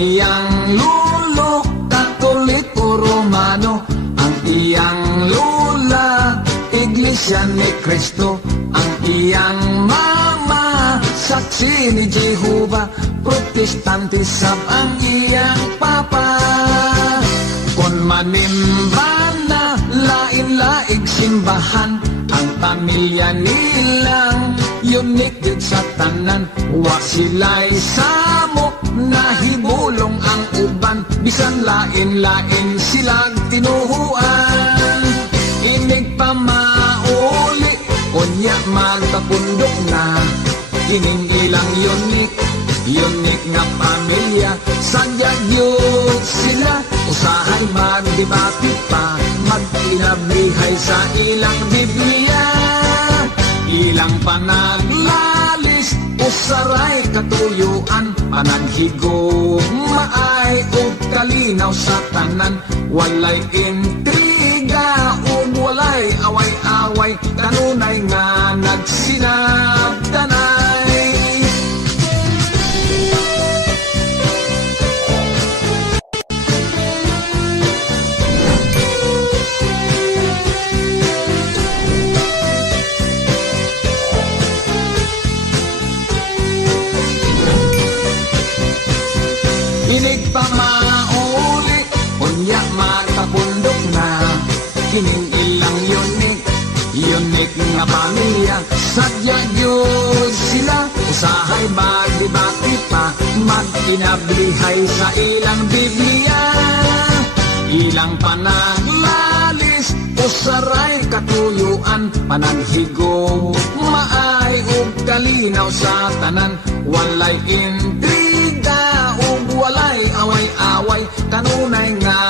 iyang lulo, Katolik o Romano. Ang iyang lula, Iglesia ni Cristo. Ang iyang mama, saksi ni Jehovah. Protestante sab ang iyang papa. Kon manimba na lain-laig simbahan, ang pamilya nilang unique yun sa tanan. Wa sila'y samok, nahibulong ang uban, bisan lain-lain silang tinuhuan. Inig pa mauli, unya magpapundok na, ining ilang unique nga pamilya. Sadya yun sila, usahay magdebate pa, magpinablihay sa ilang Biblia. Ilang panaglalis, usaray katuyuan, panaghigo, maay o kalinaw sa tanan. Walay intriga o walay away-away, kanunay nga nagsinabtanay. Inig pa mauli, unya matapundok na, kining ilang unique nga pamilya. Sadya yun sila, usahay magdebate pa, magpinablihay sa ilang Biblia. Ilang panaglalis, usaray katuyuan, panaghigo, maay ug kalinaw sa tanan. Walay intriga ug walay away-away, kanunay nga